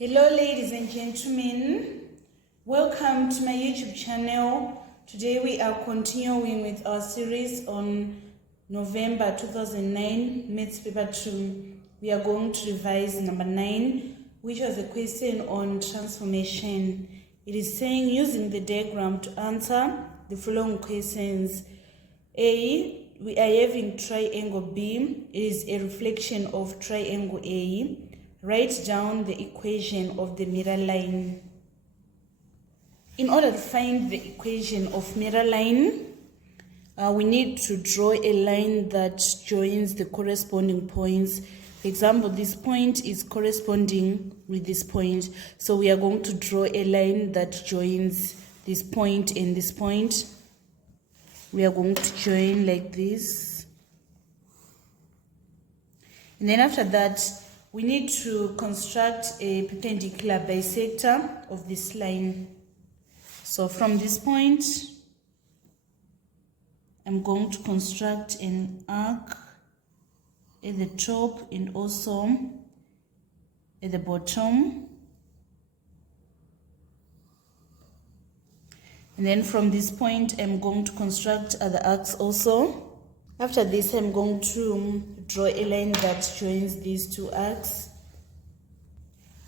Hello ladies and gentlemen, welcome to my YouTube channel. Today we are continuing with our series on November 2009 Maths Paper 2. We are going to revise number 9, which was a question on transformation. It is saying using the diagram to answer the following questions. A, we are having triangle B. It is a reflection of triangle A. Write down the equation of the mirror line. In order to find the equation of mirror line, we need to draw a line that joins the corresponding points. For example, this point is corresponding with this point. So we are going to draw a line that joins this point and this point. We are going to join like this. And then after that, we need to construct a perpendicular bisector of this line. So from this point, I'm going to construct an arc at the top and also at the bottom. And then from this point, I'm going to construct other arcs also. After this, I'm going to draw a line that joins these two arcs.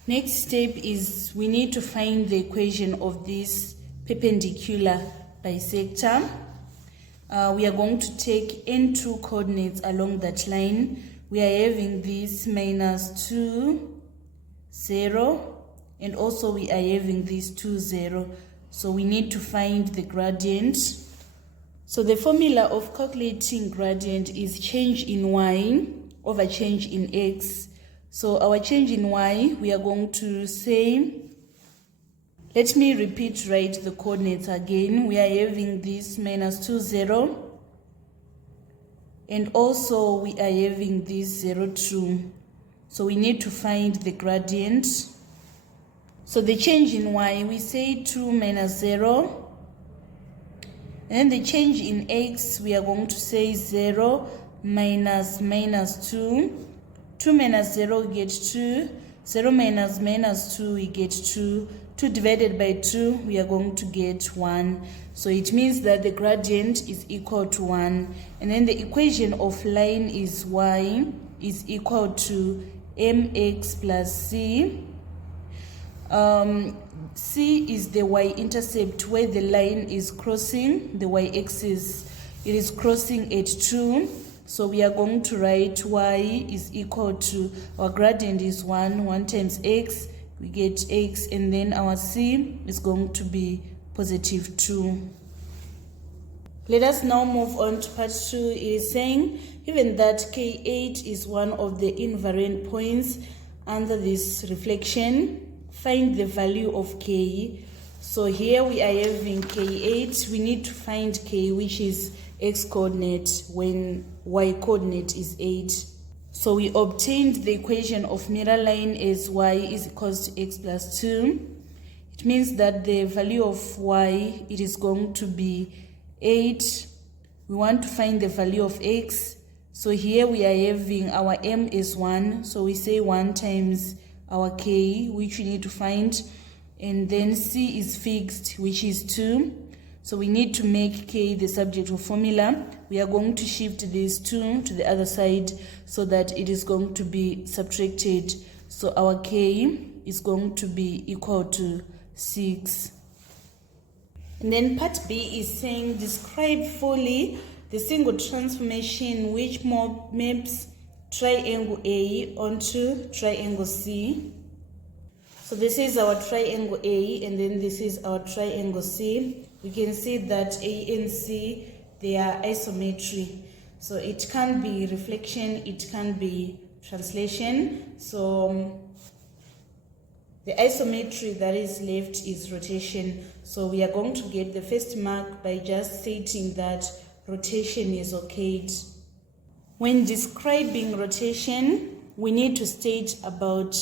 Next step is we need to find the equation of this perpendicular bisector. We are going to take n2 coordinates along that line. We are having this minus 2, 0, and also we are having this 2, 0. So we need to find the gradient. So the formula of calculating gradient is change in y over change in x. So our change in y, we are going to say, let me write the coordinates again. We are having this minus 2, 0. And also we are having this 0, 2. So we need to find the gradient. So the change in y, we say 2 minus 0. And then the change in x, we are going to say 0 minus 2. 2 minus 0, we get 2. 0 minus 2, we get 2. 2 divided by 2, we are going to get 1. So it means that the gradient is equal to 1. And then the equation of line is y is equal to mx plus c. C is the y-intercept where the line is crossing the y-axis. It is crossing at 2. So we are going to write y is equal to, our gradient is 1 times x. We get x, and then our c is going to be positive 2. Let us now move on to part 2. It is saying, given that K8 is one of the invariant points under this reflection, find the value of k. So here we are having k8. We need to find k, which is x coordinate when y coordinate is 8. So we obtained the equation of mirror line as y is equal to x plus 2. It means that the value of y, it is going to be 8. We want to find the value of x. So here we are having our m is 1. So we say 1 times our k, which we need to find, and then c is fixed, which is 2. So we need to make k the subject of formula. We are going to shift this 2 to the other side so that it is going to be subtracted. So our k is going to be equal to 6. And then part B is saying describe fully the single transformation which maps triangle A onto triangle C. So this is our triangle A, and then this is our triangle C. We can see that A and C, they are isometry. So it can be reflection, it can be translation. So the isometry that is left is rotation. So we are going to get the first mark by just stating that rotation is okayed. When describing rotation, we need to state about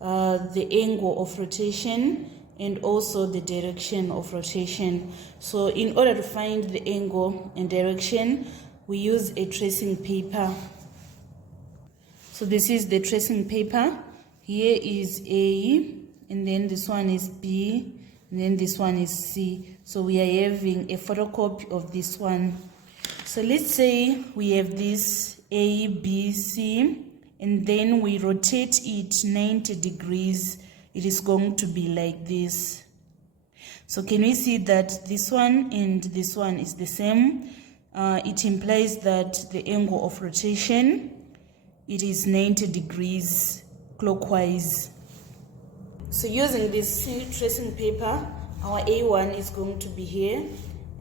the angle of rotation and also the direction of rotation. So in order to find the angle and direction, we use a tracing paper. So this is the tracing paper. Here is A, and then this one is B, and then this one is C. So we are having a photocopy of this one. So let's say we have this A, B, C, and then we rotate it 90 degrees. It is going to be like this. So can we see that this one and this one is the same? It implies that the angle of rotation, it is 90 degrees clockwise. So using this tracing paper, our A1 is going to be here,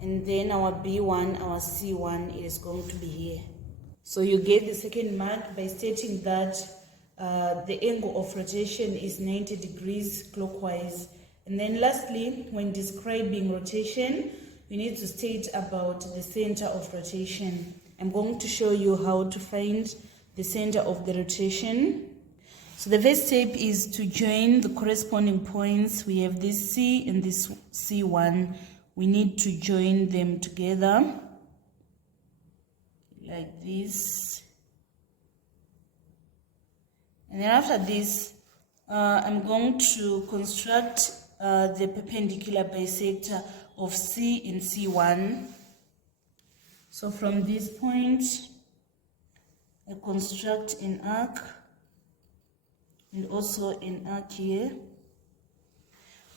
and then our B1, our C1 is going to be here. So you get the second mark by stating that the angle of rotation is 90 degrees clockwise. And then lastly, when describing rotation, we need to state about the center of rotation. I'm going to show you how to find the center of the rotation. So the first step is to join the corresponding points. We have this C and this C1. We need to join them together like this. And then after this, I'm going to construct the perpendicular bisector of C and C1. So from this point, I construct an arc and also an arc here.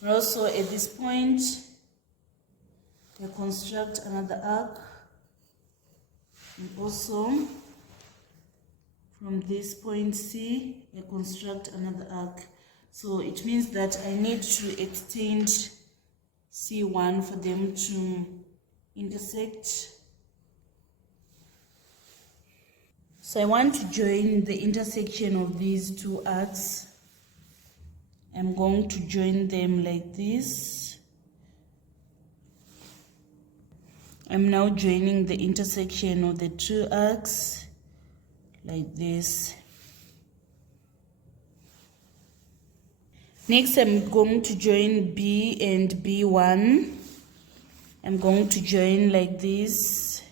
And also at this point, I construct another arc, and also from this point C, I construct another arc. So it means that I need to extend C1 for them to intersect. So I want to join the intersection of these two arcs. I'm going to join them like this. I'm now joining the intersection of the two arcs like this. Next, I'm going to join B and B1. I'm going to join like this.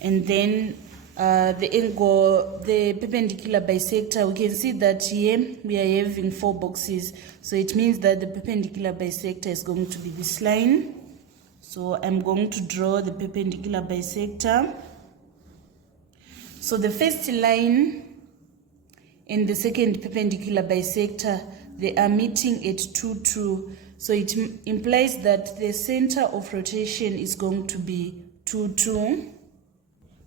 And then the angle, the perpendicular bisector, we can see that here we are having 4 boxes. So it means that the perpendicular bisector is going to be this line. So I'm going to draw the perpendicular bisector. So the first line and the second perpendicular bisector, they are meeting at 2, 2. So it implies that the center of rotation is going to be 2, 2.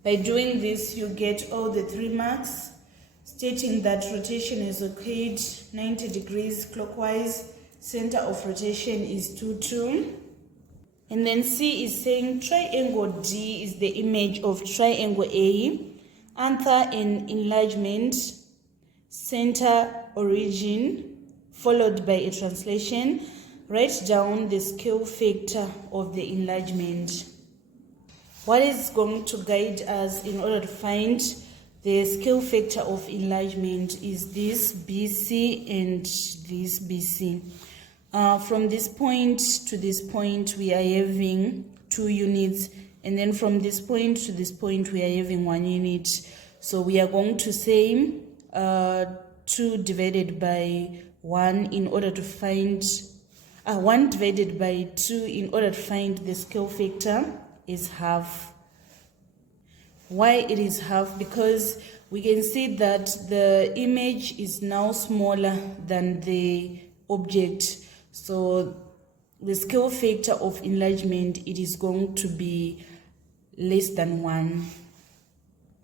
By doing this, you get all the 3 marks, stating that rotation has occurred 90 degrees clockwise, center of rotation is 2, 2. And then C is saying triangle D is the image of triangle A, anther and enlargement, center origin, followed by a translation. Write down the scale factor of the enlargement. What is going to guide us in order to find the scale factor of enlargement is this BC and this BC. From this point to this point, we are having 2 units. And then from this point to this point, we are having 1 unit. So we are going to say 2 divided by 1 in order to find 1 divided by 2 in order to find the scale factor is half. Why it is half? Because we can see that the image is now smaller than the object. So the scale factor of enlargement, it is going to be less than 1.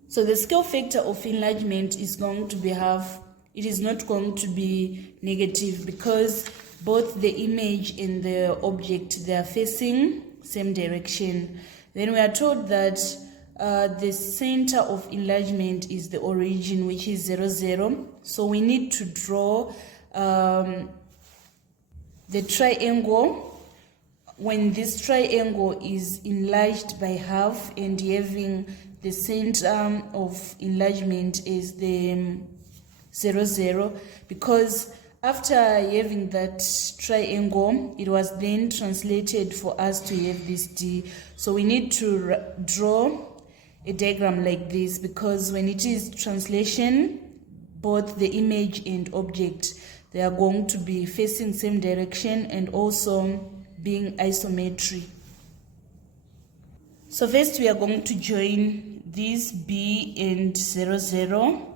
So the scale factor of enlargement is going to be half. It is not going to be negative because both the image and the object, they are facing same direction. Then we are told that the center of enlargement is the origin, which is 0, 0. So we need to draw the triangle. When this triangle is enlarged by half and having the center of enlargement is the 0, 0, because after having that triangle, it was then translated for us to have this D. So we need to draw a diagram like this, because when it is translation, both the image and object, they are going to be facing same direction and also being isometry. So first we are going to join this B and 0, 0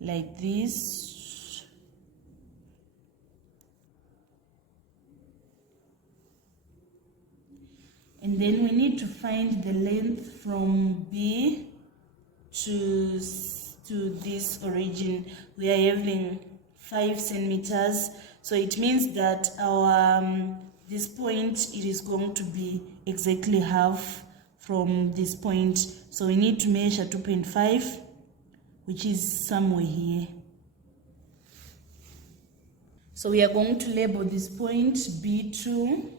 like this. And then we need to find the length from B to this origin. We are having 5 centimeters. So it means that our this point, it is going to be exactly half from this point. So we need to measure 2.5, which is somewhere here. So we are going to label this point B2.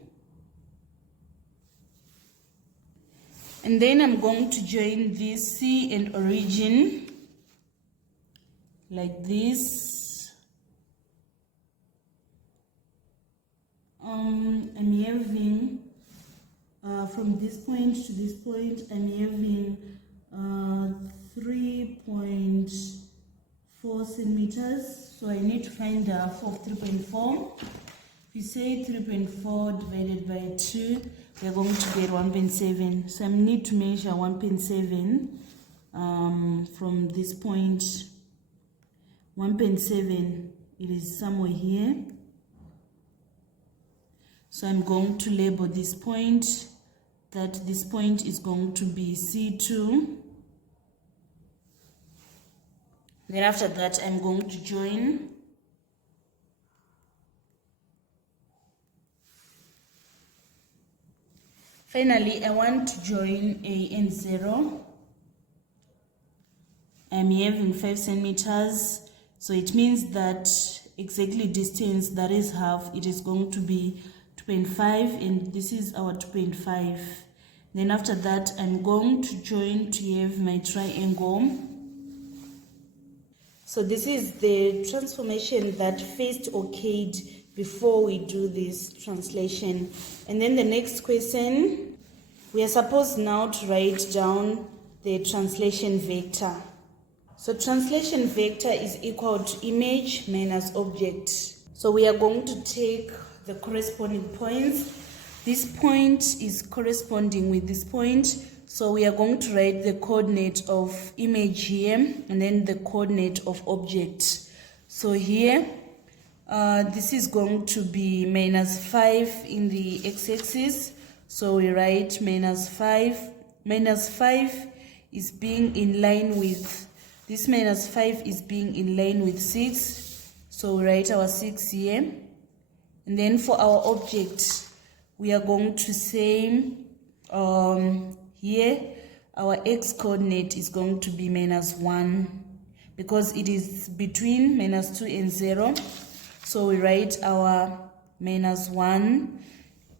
And then I'm going to join this C and origin like this. I'm having from this point to this point, I'm having 3.4 centimeters. So I need to find the half of 3.4. If you say 3.4 divided by 2, we are going to get 1.7. So I need to measure 1.7 from this point. 1.7, it is somewhere here. So I'm going to label this point, that this point is going to be C2. Then after that, I'm going to join. Finally, I want to join A and 0. I'm having 5 centimeters. So it means that exactly distance, that is half, it is going to be 2.5, and this is our 2.5. Then after that, I'm going to join to have my triangle. So this is the transformation that first occurred before we do this translation. And then the next question, we are supposed now to write down the translation vector. So translation vector is equal to image minus object. So we are going to take the corresponding points. This point is corresponding with this point. So we are going to write the coordinate of image here and then the coordinate of object. So here, this is going to be -5 in the x-axis. So we write -5. -5 is being in line with, this -5 is being in line with 6. So we write our 6 here. And then for our object, we are going to say here, our x coordinate is going to be -1 because it is between -2 and 0. So we write our -1.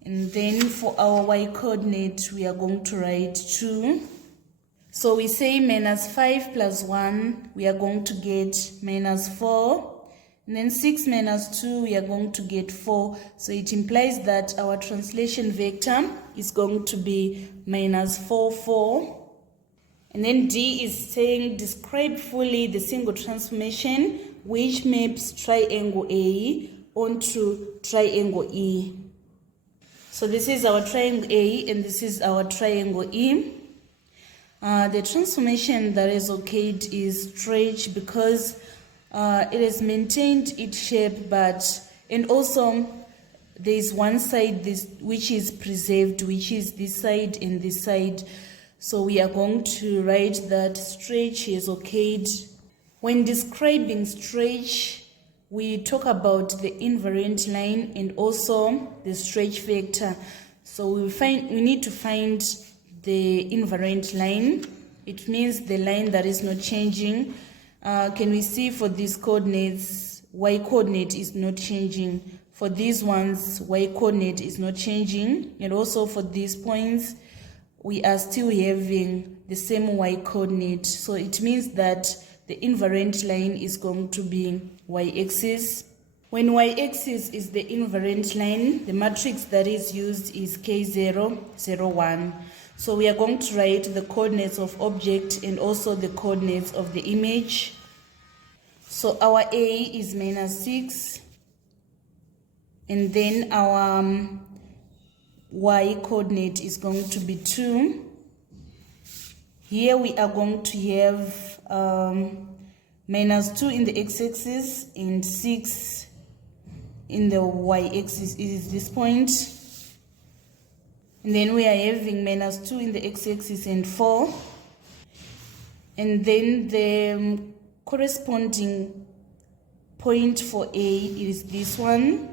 And then for our y coordinate, we are going to write 2. So we say -5 plus 1, we are going to get -4. And then 6 minus 2, we are going to get 4. So it implies that our translation vector is going to be -4, 4. And then D is saying, describe fully the single transformation which maps triangle A onto triangle E. So this is our triangle A and this is our triangle E. The transformation that is occurred is stretch because it has maintained its shape, and also there is one side which is preserved, which is this side and this side. So we are going to write that stretch has occurred. When describing stretch, we talk about the invariant line and also the stretch vector. So we need to find the invariant line. It means the line that is not changing. Can we see for these coordinates, y coordinate is not changing. For these ones, y coordinate is not changing. And also for these points, we are still having the same y coordinate. So it means that the invariant line is going to be y-axis. When y-axis is the invariant line, the matrix that is used is K0, 0, 1. So we are going to write the coordinates of object and also the coordinates of the image. So our A is minus 6, and then our y coordinate is going to be 2. Here we are going to have minus 2 in the x-axis and 6 in the y-axis is this point. And then we are having minus 2 in the x-axis and 4. And then the corresponding point for A is this one.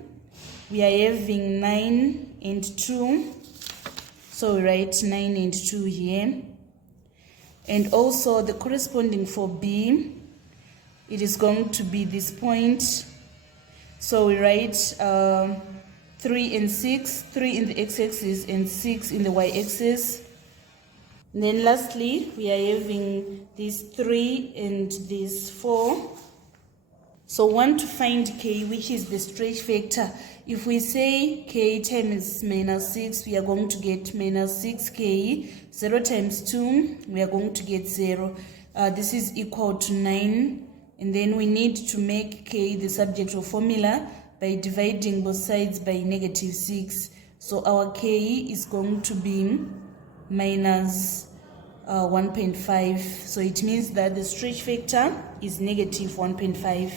We are having 9 and 2. So we write 9 and 2 here. And also the corresponding for B, it is going to be this point. So we write 3 and 6, 3 in the x-axis and 6 in the y-axis. And then lastly, we are having this 3 and this 4. So we want to find K, which is the stretch factor. If we say K times minus 6, we are going to get minus 6K. 0 times 2, we are going to get 0. This is equal to 9. And then we need to make K the subject of formula by dividing both sides by negative 6. So our K is going to be minus 1.5. So it means that the stretch factor is negative 1.5.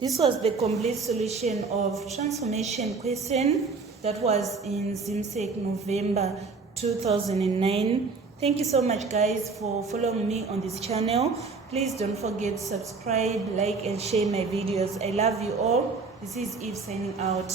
This was the complete solution of transformation question that was in ZIMSEC November 2009. Thank you so much guys for following me on this channel. Please don't forget to subscribe, like and share my videos. I love you all. This is Eve signing out.